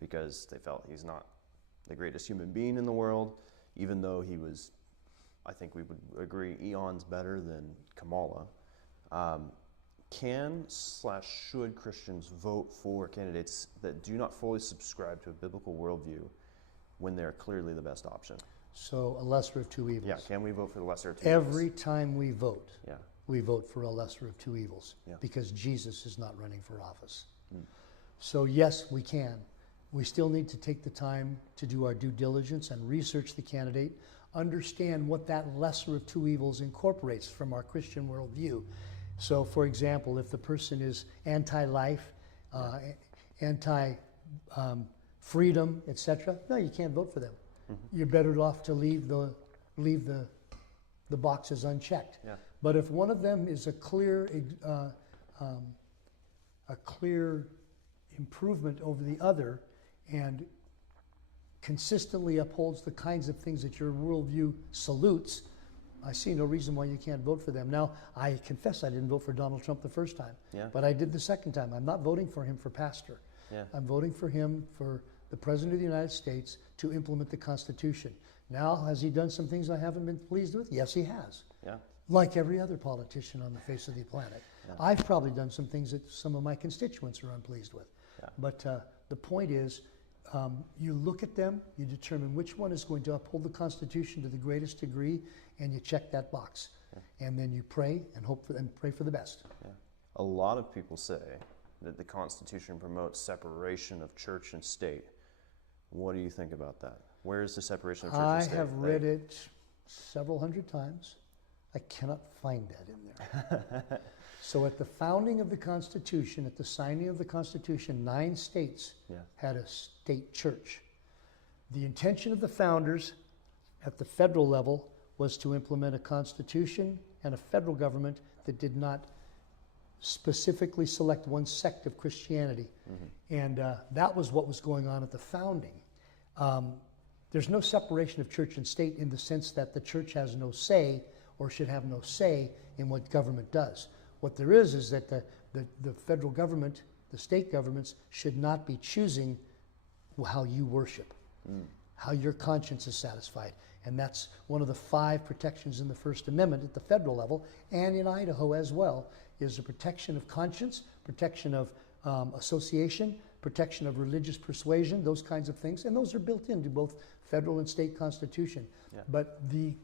because they felt he's not the greatest human being in the world, even though he was, I think we would agree, eons better than Kamala. Should Christians vote for candidates that do not fully subscribe to a biblical worldview when they're clearly the best option? So a lesser of two evils. Yeah, can we vote for the lesser of two Every evils? time we vote, Yeah. we vote for a lesser of two evils Yeah. because Jesus is not running for office. So yes, we can. We still need to take the time to do our due diligence and research the candidate, understand what that lesser of two evils incorporates from our Christian worldview. So for example, if the person is anti-life, anti-freedom, etc., no, you can't vote for them. You're better off to leave the boxes unchecked. Yeah. But if one of them is a clear improvement over the other and consistently upholds the kinds of things that your worldview salutes, I see no reason why you can't vote for them. Now, I confess I didn't vote for Donald Trump the first time, but I did the second time. I'm not voting for him for pastor. Yeah. I'm voting for him for the President of the United States to implement the Constitution. Now, has he done some things I haven't been pleased with? Yes, he has. Yeah. Like every other politician on the face of the planet. Yeah. I've probably done some things that some of my constituents are unpleased with. Yeah. But the point is, you look at them, you determine which one is going to uphold the Constitution to the greatest degree, and you check that box. Yeah. And then you pray and hope for, and pray for the best. Yeah. A lot of people say that the Constitution promotes separation of church and state. What do you think about that? Where is the separation of church and state? I have read it several hundred times. I cannot find that in there. So at the founding of the Constitution, at the signing of the Constitution, 9 states had a state church. The intention of the founders at the federal level was to implement a constitution and a federal government that did not specifically select one sect of Christianity. Mm-hmm. And that was what was going on at the founding. There's no separation of church and state in the sense that the church has no say or should have no say in what government does. What there is that the federal government, the state governments, should not be choosing how you worship, how your conscience is satisfied. And that's one of the 5 protections in the First Amendment at the federal level, and in Idaho as well, is the protection of conscience, protection of association, protection of religious persuasion, those kinds of things. And those are built into both federal and state constitution. Yeah. But the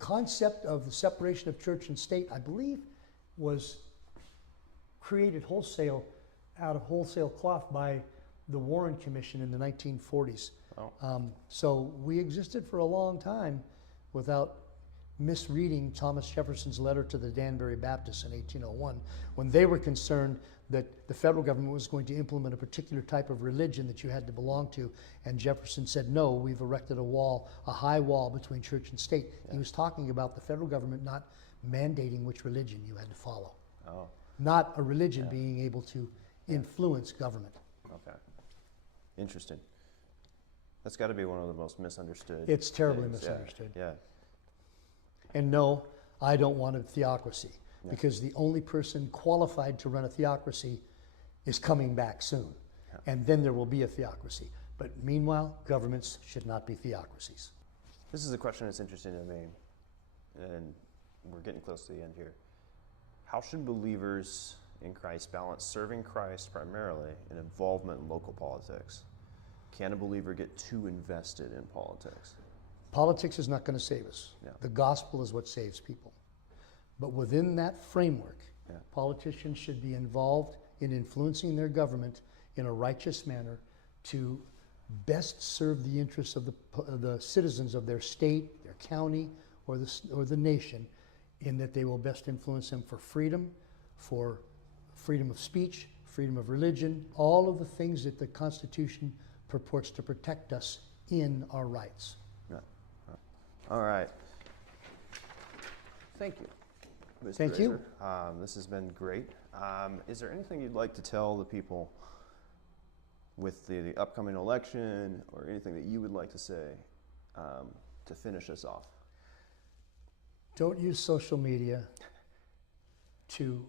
concept of the separation of church and state, I believe, was created wholesale out of wholesale cloth by the Warren Commission in the 1940s. Oh. So we existed for a long time without misreading Thomas Jefferson's letter to the Danbury Baptists in 1801, when they were concerned that the federal government was going to implement a particular type of religion that you had to belong to, and Jefferson said, no, we've erected a wall, a high wall between church and state. Yeah. He was talking about the federal government not mandating which religion you had to follow. Oh. Not a religion being able to influence government. Okay. Interesting. That's got to be one of the most misunderstood. It's terribly misunderstood. Yeah. And no, I don't want a theocracy, because the only person qualified to run a theocracy is coming back soon. Yeah. And then there will be a theocracy. But meanwhile, governments should not be theocracies. This is a question that's interesting to me, and we're getting close to the end here. How should believers in Christ balance serving Christ primarily and involvement in local politics? Can a believer get too invested in politics? Politics is not going to save us. Yeah. The gospel is what saves people. But within that framework, politicians should be involved in influencing their government in a righteous manner to best serve the interests of the citizens of their state, their county, or the nation, in that they will best influence them for freedom of speech, freedom of religion, all of the things that the Constitution purports to protect us in our rights. Yeah. All right. Thank you, Mr. Thank you. This has been great. Is there anything you'd like to tell the people with the upcoming election, or anything that you would like to say to finish us off? Don't use social media to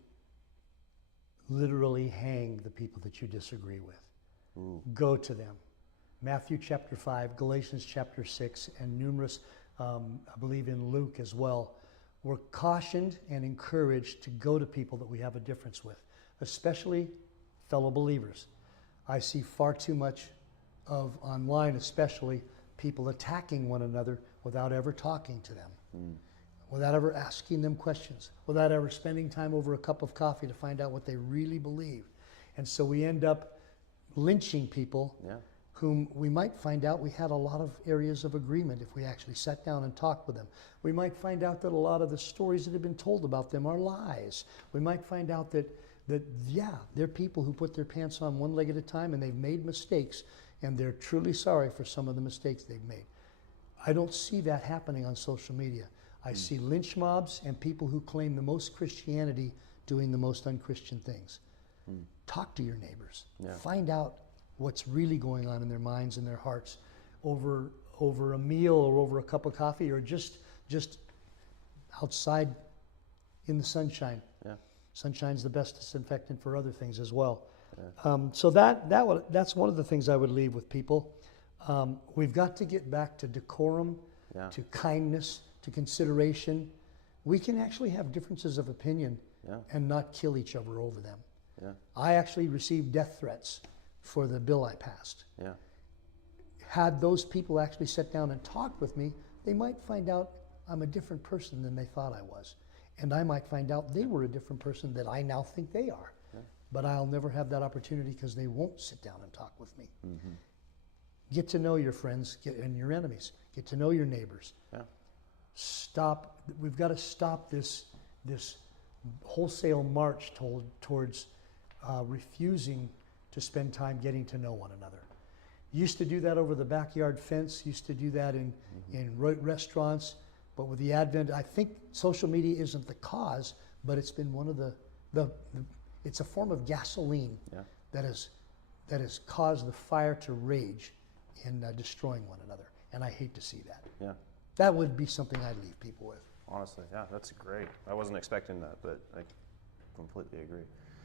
literally hang the people that you disagree with. Ooh. Go to them. Matthew chapter 5, Galatians chapter 6, and numerous, I believe in Luke as well, we're cautioned and encouraged to go to people that we have a difference with, especially fellow believers. I see far too much of online, especially, people attacking one another without ever talking to them, without ever asking them questions, without ever spending time over a cup of coffee to find out what they really believe. And so we end up lynching people whom we might find out we had a lot of areas of agreement if we actually sat down and talked with them. We might find out that a lot of the stories that have been told about them are lies. We might find out that they're people who put their pants on one leg at a time, and they've made mistakes, and they're truly sorry for some of the mistakes they've made. I don't see that happening on social media. I see lynch mobs and people who claim the most Christianity doing the most unchristian things. Talk to your neighbors. Find out what's really going on in their minds and their hearts over a meal or over a cup of coffee, or just outside in the sunshine. Sunshine's the best disinfectant for other things as well. So that's one of the things I would leave with people. We've got to get back to decorum, to kindness, to consideration. We can actually have differences of opinion Yeah. and not kill each other over them. Yeah. I actually received death threats for the bill I passed. Yeah. Had those people actually sat down and talked with me, they might find out I'm a different person than they thought I was. And I might find out they were a different person that I now think they are. Yeah. But I'll never have that opportunity because they won't sit down and talk with me. Mm-hmm. Get to know your friends and your enemies. Get to know your neighbors. Yeah. Stop. We've got to stop this wholesale march towards refusing to spend time getting to know one another. Used to do that over the backyard fence. Used to do that in restaurants. But with the advent, I think social media isn't the cause, but it's been one of it's a form of gasoline Yeah. that has caused the fire to rage in destroying one another. And I hate to see that. Yeah. That would be something I'd leave people with. Honestly, yeah, that's great. I wasn't expecting that, but I completely agree.